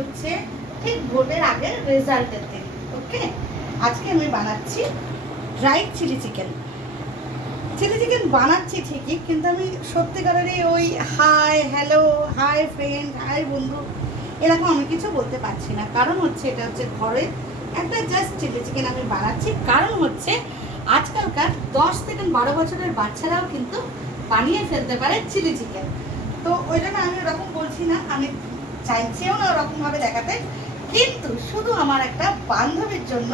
হচ্ছে ঠিক ভোটের আগের রেজাল্টের দিন। ওকে, আজকে আমি বানাচ্ছি dry chilli chicken. Chilli chicken বানাচ্ছি ঠিকই, কিন্তু আমি সত্যিকারেরই ওই hi hello, hi friend, hi বন্ধু এরকম আমি কিছু বলতে পারছি না। কারণ হচ্ছে এটা হচ্ছে ঘরে একটা জাস্ট চিলি চিকেন আমি বানাচ্ছি। কারণ হচ্ছে আজকালকার 10 থেকে 12 বছরের বাচ্চারাও কিন্তু বানিয়ে ফেলতে পারে চিলি চিকেন। তো ওই জন্য আমি ওরকম বলছি না, আমি চাইছেও না ওরকমভাবে দেখাতে। কিন্তু শুধু আমার একটা বান্ধবীর জন্য,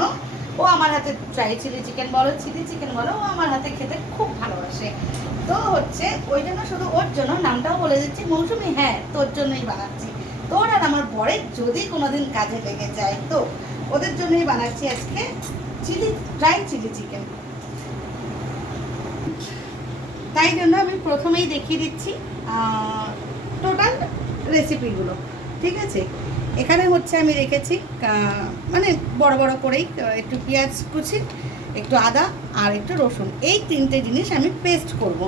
ও আমার হাতে ড্রাই চিলি চিকেন বলো, চিলি চিকেন বলো, ও আমার হাতে খেতে খুব ভালোবাসে। তো হচ্ছে ওই জন্য শুধু ওর জন্য নামটাও বলে দিচ্ছি, মৌসুমি হ্যাঁ তোর জন্যই বানাচ্ছি। তোর আর আমার বরের যদি কোনোদিন কাজে লেগে যায় তো ওদের জন্যই বানাচ্ছি আজকে ড্রাই চিলি চিকেন। তাই জন্য আমি প্রথমেই দেখিয়ে দিচ্ছি টোটাল রেসিপিগুলো। ঠিক আছে, এখানে হচ্ছে আমি রেখেছি মানে বড় বড় করেই একটু পেঁয়াজ কুচি, একটু আদা আর একটু রসুন, এই তিনটে জিনিস আমি পেস্ট করব।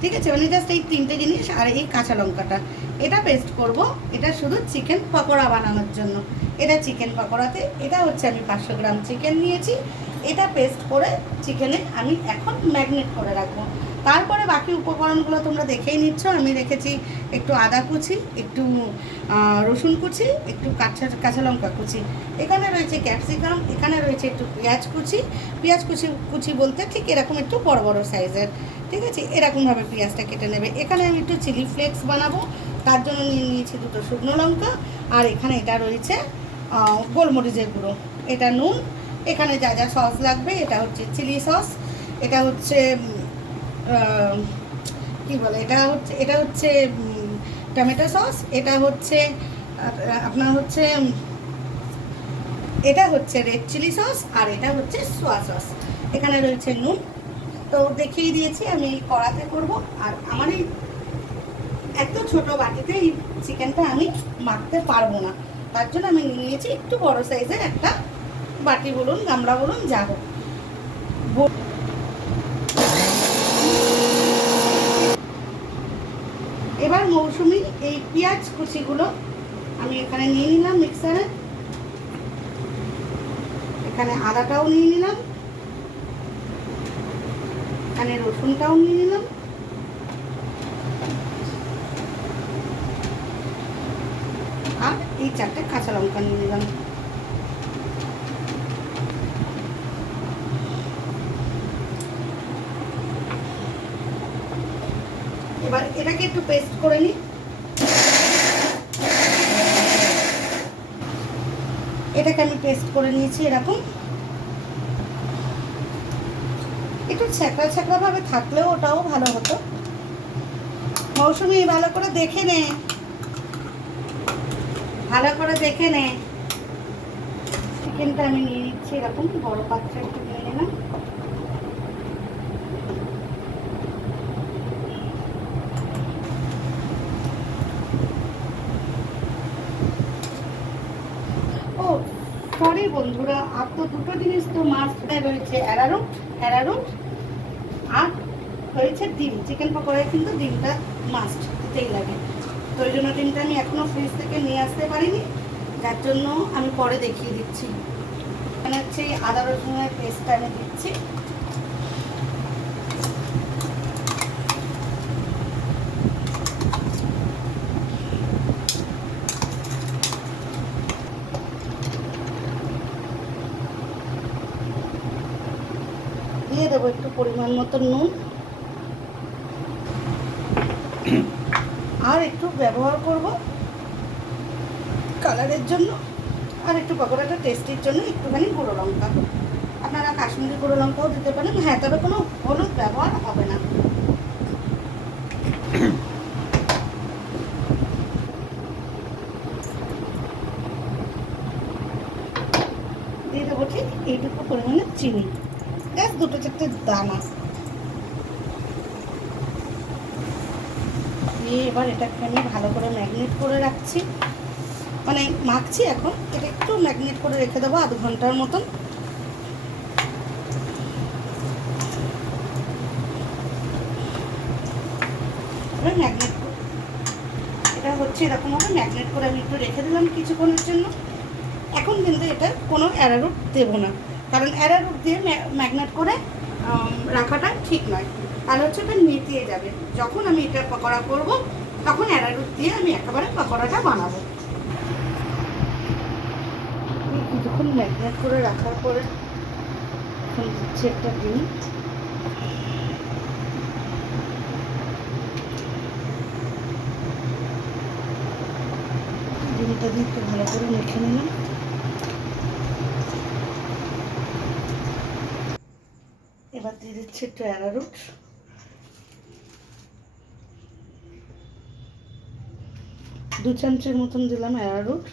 ঠিক আছে, মানে জাস্ট এই তিনটে জিনিস আর এই কাঁচা লঙ্কাটা, এটা পেস্ট করব। এটা শুধু চিকেন পকোড়া বানানোর জন্য। এটা চিকেন পকোড়াতে এটা হচ্ছে আমি 500 গ্রাম চিকেন নিয়েছি। এটা পেস্ট করে চিকেনে আমি এখন ম্যাগনেট করে রাখবো। তারপরে বাকি উপকরণগুলো তোমরা দেখেই নিচ্ছ। আমি রেখেছি একটু আদা কুচি, একটু রসুন কুচি, একটু কাঁচা লঙ্কা কুচি, এখানে রয়েছে ক্যাপসিকাম, এখানে রয়েছে একটু পেঁয়াজ কুচি। পেঁয়াজ কুচি বলতে ঠিক এরকম একটু বড় বড় সাইজের। ঠিক আছে, এরকমভাবে পেঁয়াজটা কেটে নেবে। এখানে আমি একটু চিলি ফ্লেক্স বানাবো, তার জন্য নিয়ে নিয়েছি 2টো শুকনো লঙ্কা। আর এখানে এটা রয়েছে গোলমরিচের গুঁড়ো, এটা নুন, এখানে যা যা সস লাগবে, এটা হচ্ছে চিলি সস, এটা হচ্ছে কি বলে, এটা হচ্ছে টমেটো সস, এটা হচ্ছে আপনার হচ্ছে এটা হচ্ছে রেড চিলি সস, আর এটা হচ্ছে সোয়া সস। এখানে রয়েছে নুন। তো দেখিয়ে দিয়েছি আমি এই কড়াতে করব। আর আমার এই এত ছোট বাটিতে এই চিকেনটা আমি মাখতে পারবো না, তার জন্য আমি নিয়ে নিয়েছি একটু বড় সাইজের একটা বাটি বলুন, গামলা বলুন, যা হোক। এবার মৌসুমি এই পেঁয়াজ কুচিগুলো আমি এখানে নিয়ে নিলাম মিক্সারে। এখানে আদাটাও নিয়ে নিলাম, এখানে রসুনটাও নিয়ে নিলাম, আর এই 4টে কাঁচা লঙ্কা নিয়ে নিলাম। এবার এটাকে একটু পেস্ট করে নিই। এটাকে আমি পেস্ট করে নিয়েছি এরকম। একটু ছ্যাঁকড়া ছ্যাঁকড়া ভাবে থাকলেও ওটাও ভালো হতো। মৌসুমি ভালো করে দেখে নে, ভালো করে দেখে নে। চিকেনটা আমি নিয়ে নিচ্ছি এরকম বড় পাত্রে, একটু নিয়ে নিলাম। ও সরি বন্ধুরা, আর তো 2টো জিনিস তো মাস্ট রয়েছে, অ্যারারুট আর হয়েছে ডিম। চিকেন পকোড়ায় কিন্তু ডিমটা মাস্ট দিতেই লাগে। তো ওই জন্য ডিমটা আমি এখনও ফ্রিজ থেকে নিয়ে আসতে পারিনি, যার জন্য আমি পরে দেখিয়ে দিচ্ছি। এখানে হচ্ছে আদা রসুনের পেস্টটা আমি দিচ্ছি। দিয়ে দেবো একটু পরিমাণ মতো নুন, আর একটু ব্যবহার করব কালারের জন্য, আর একটু পকোড়াটা টেস্টির জন্য একটুখানি গুঁড়ো লঙ্কা। আপনারা কাশ্মীরি গুঁড়ো লঙ্কাও দিতে পারেন, হ্যাঁ, তবে কোনো হলুদ ব্যবহার হবে না। দিয়ে দেবো ঠিক এইটুকু পরিমাণে চিনি, জাস্ট 2-4টে দানা দিয়ে এবার এটাকে আমি ভালো করে ম্যাগনেট করে রাখছি, মানে মাখছি এখন। এটা একটু ম্যাগনেট করে রেখে দেবো আধ ঘন্টার মতন। ম্যাগনেট এটা হচ্ছে হচ্ছে এরকমভাবে ম্যাগনেট করে আমি একটু রেখে দিলাম কিছুক্ষণের জন্য। এখন কিন্তু এটা কোনো অ্যারারুট দেবো না, কারণ অ্যারারুট দিয়ে ম্যাগনেট করে রাখাটা ঠিক নয়, তাহলে হচ্ছে এটা নেতিয়ে যাবে। যখন আমি এটা পকোড়া করব তখন অ্যারারুট দিয়ে আমি একেবারে পকোড়াটা বানাবো। কিছুক্ষণ ম্যাগনেট করে রাখার পরে এখন দিচ্ছি একটা ডিম। ডিমটা দিয়ে একটু ভালো করে মেখে নিলাম। এবার দিয়ে দিচ্ছি একটু অ্যারারুট, দু চামচের মতন দিলাম অ্যারারুট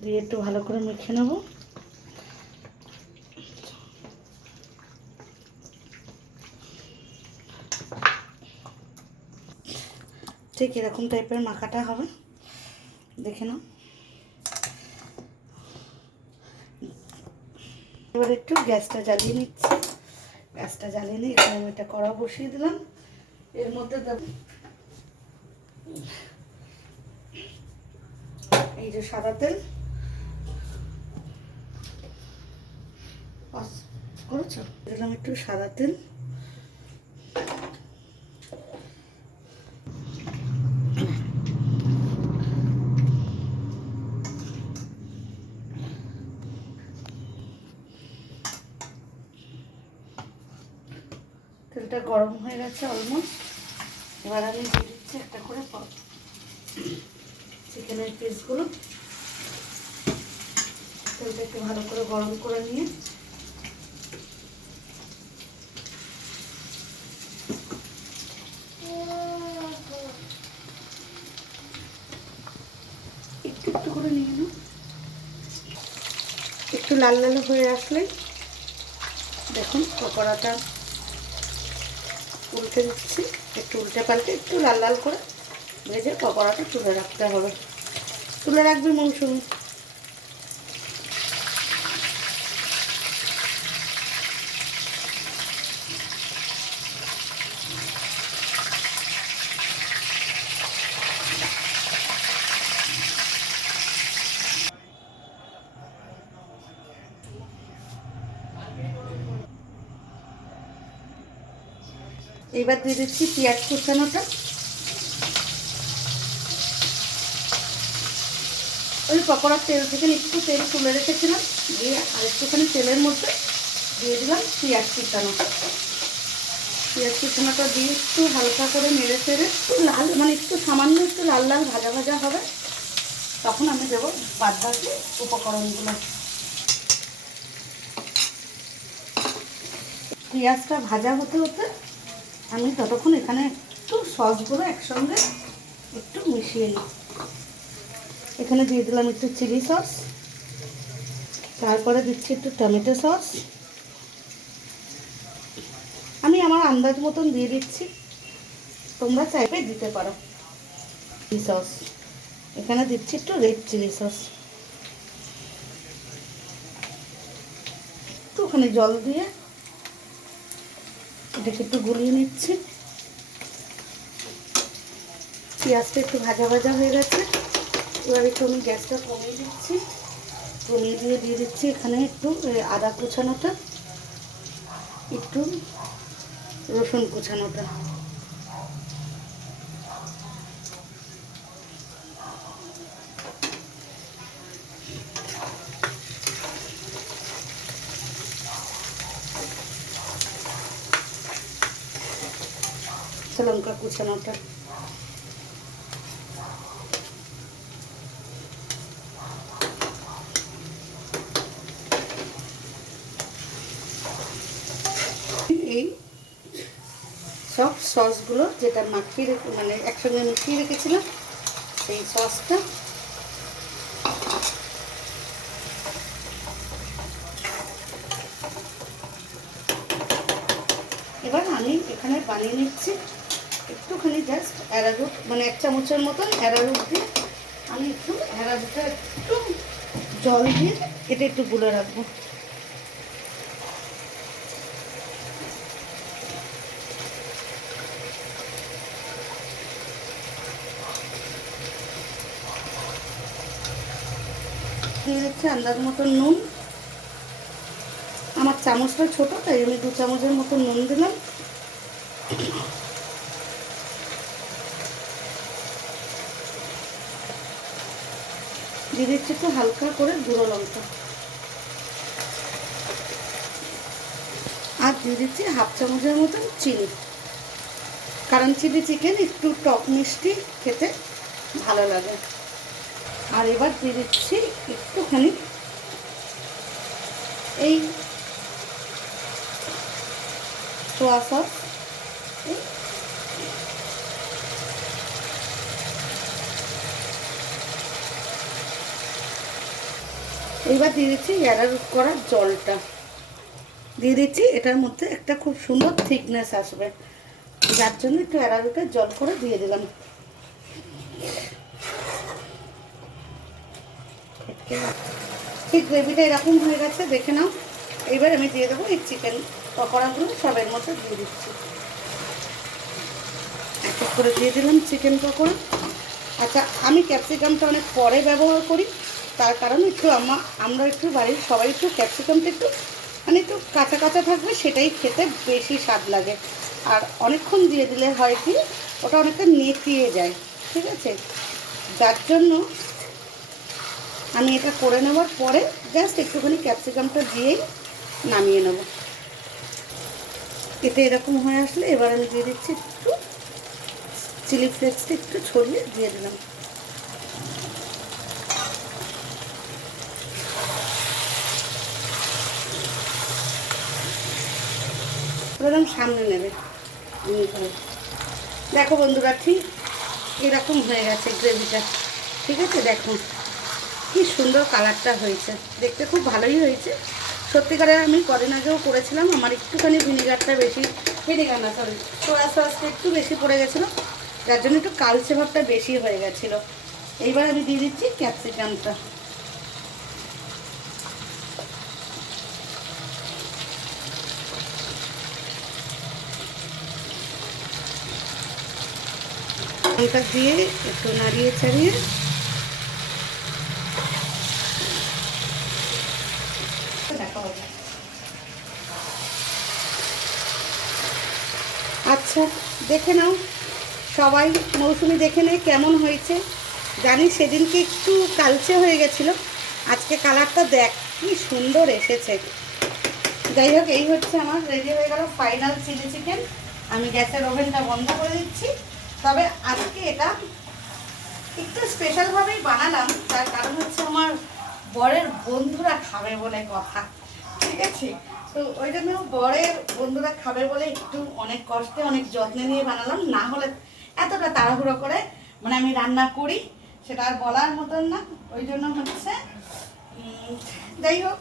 দিয়ে একটু ভালো করে মেখে নেব। ঠিক এরকম টাইপের মাখাটা হবে, দেখে নাও। এবার একটু গ্যাসটা জ্বালিয়ে নিচ্ছি। গ্যাসটা জ্বালিয়ে নিয়ে এখানে আমি একটা কড়া বসিয়ে দিলাম। এর মধ্যে দেব এই যে সাদা তেল, করেছো, দিলাম একটু সাদা তেল। তেলটা গরম হয়ে গেছে অলমোস্ট। এবার আমি দিয়ে দিচ্ছি একটা করে চিকেনের পিসগুলো। তেলটা একটু ভালো করে গরম করে নিয়ে একটু একটু করে নিয়ে নাও। একটু লাল লাল হয়ে আসলে দেখুন পকোড়াটা উল্টে দিচ্ছি, একটু উল্টে পাল্টে একটু লাল লাল করে ভেজে পকোড়াটা তুলে রাখতে হবে। তুলে রাখবি মৌসুমি। এইবার দিয়ে দিচ্ছি পেঁয়াজ কুচানোটা। ওই পকোড়ার তেল থেকে একটু তেল তুলে রেখেছিলাম, দিয়ে আর একটুখানি তেলের মধ্যে দিয়ে দিলাম পেঁয়াজ কুচানোটা। পেঁয়াজ কুচানোটা দিয়ে একটু হালকা করে নেড়ে চেড়ে একটু লাল, মানে একটু সামান্য একটু লাল লাল ভাজা ভাজা হবে, তখন আমি দেবো বাদ বাকি উপকরণগুলো। পেঁয়াজটা ভাজা হতে হতে আমি ততক্ষণ এখানে একটু সসগুলো একসঙ্গে একটু মিশিয়ে নিই। এখানে দিয়ে দিলাম একটু চিলি সস, তারপরে দিচ্ছি একটু টমেটো সস। আমি আমার আন্দাজ মতন দিয়ে দিচ্ছি, তোমরা চাইবে দিতে পারো। চিলি সস এখানে দিচ্ছি একটু রেড চিলি সস। একটুখানি জল দিয়ে এটাকে একটু গুলিয়ে নিচ্ছি। পেঁয়াজটা একটু ভাজা ভাজা হয়ে গেছে। এবার একটু আমি গ্যাসটা কমিয়ে দিচ্ছি, কমিয়ে দিয়ে দিচ্ছি এখানে একটু আদা কুচানোটা, একটু রসুন কুচানোটা। লঙ্কা কুচানোটা। এই সব সসগুলো যেটা মাখিয়ে মানে একসঙ্গে মিশিয়ে রেখেছিলাম সেই সসটা এবার আমি এখানে বানিয়ে নিচ্ছি। একটুখানি জাস্ট অ্যারারুট, মানে 1 চামচের মতন অ্যারারুট দিয়ে আমি একটু অ্যারারুটটা একটু জল দিয়ে এটা একটু গুলে রাখবো। দিয়ে দিচ্ছি আন্দাজ মতো নুন। আমার চামচটা ছোটো, তাই আমি 2 চামচের মতো নুন দিলাম। দিয়ে দিচ্ছি একটু হালকা করে গুঁড়ো লঙ্কা, আর দিয়ে দিচ্ছি 1/2 চামচের মতন চিনি, কারণ চিলি চিকেন একটু টক মিষ্টি খেতে ভালো লাগে। আর এবার দিয়ে দিচ্ছি একটুখানি এই সোয়া সস, এইবার দিয়ে দিচ্ছি অ্যারারুট করার জলটা দিয়ে দিচ্ছি। এটার মধ্যে একটা খুব সুন্দর থিকনেস আসবে, যার জন্য একটু অ্যারারুটের জল করে দিয়ে দিলাম। ঠিক গ্রেভিটা এরকম হয়ে গেছে, দেখে নাও। এইবার আমি দিয়ে দেবো এই চিকেন পকোড়াগুলো, সবের মধ্যে দিয়ে দিচ্ছি। এক এক করে দিয়ে দিলাম চিকেন পকোড়া। আচ্ছা, আমি ক্যাপসিকামটা অনেক পরে ব্যবহার করি, তার কারণ একটু আমরা একটু বাড়ির সবাই একটু ক্যাপসিকামটা একটু মানে একটু কাঁচা কাঁচা থাকবে, সেটাই খেতে বেশি স্বাদ লাগে। আর অনেকক্ষণ দিয়ে দিলে হয় কি, ওটা অনেকটা নেতিয়ে যায়, ঠিক আছে? যার জন্য আমি এটা করে নেওয়ার পরে জাস্ট একটুখানি ক্যাপসিকামটা দিয়েই নামিয়ে নেব। এতে এরকম হয়ে আসলে এবার আমি দিয়ে দিচ্ছি একটু চিলি ফ্লেক্সটা একটু ছড়িয়ে দিয়ে দিলাম। একদম সামনে নেবে। দেখো বন্ধুরা, ঠিক এরকম হয়ে গেছে গ্রেভিটা, ঠিক আছে? দেখো কি সুন্দর কালারটা হয়েছে, দেখতে খুব ভালোই হয়েছে। সত্যিকারে আমি কদিন আগেও করেছিলাম, আমার একটুখানি ভিনিগারটা বেশি, ভিনিগার না সরি, সোয়া সসটা একটু বেশি পড়ে গেছিলো, যার জন্য একটু কালচে ভাবটা বেশি হয়ে গেছিলো। এইবার আমি দিয়ে দিচ্ছি ক্যাপসিকামটা। লঙ্কা দিয়ে একটু নাড়িয়ে চাড়িয়ে আচ্ছা দেখে নাও সবাই, মৌসুমি দেখে নে কেমন হয়েছে। জানি সেদিনকে একটু কালচে হয়ে গেছিলো, আজকে কালারটা দেখ কি সুন্দর এসেছে। যাই হোক, এই হচ্ছে আমার রেডি হয়ে গেল ফাইনাল চিলি চিকেন। আমি গ্যাসের ওভেনটা বন্ধ করে দিচ্ছি। তবে আজকে এটা একটু স্পেশালভাবেই বানালাম, তার কারণ হচ্ছে আমার বরের বন্ধুরা খাবে বলে কথা, ঠিক আছে? তো ওই জন্য বরের বন্ধুরা খাবে বলে একটু অনেক কষ্টে অনেক যত্নে নিয়ে বানালাম, না হলে এতটা তাড়াহুড়ো করে মানে আমি রান্না করি সেটা আর বলার মতন না। ওই জন্য হচ্ছে যাই হোক,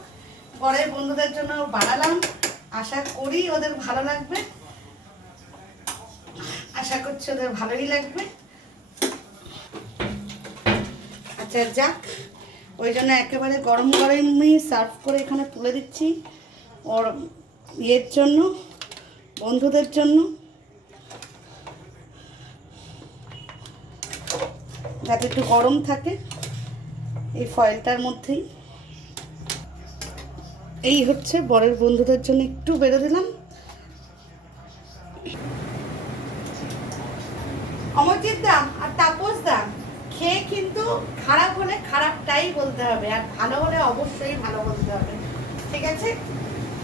বরের বন্ধুদের জন্য বানালাম, আশা করি ওদের ভালো লাগবে, আশা করছি ওদের ভালোই লাগবে। আচ্ছা যাক, ওই জন্য একেবারে গরম গরমই সার্ভ করে এখানে তুলে দিচ্ছি ওর ইয়ের জন্য, বন্ধুদের জন্য, যাতে একটু গরম থাকে এই ফয়েলটার মধ্যেই। এই হচ্ছে বরের বন্ধুদের জন্য একটু বেড়ে দিলাম। অমরজিৎ দা আর তাপস দা, খেয়ে কিন্তু খারাপ হলে খারাপটাই বলতে হবে, আর ভালো হলে অবশ্যই ভালো বলতে হবে, ঠিক আছে?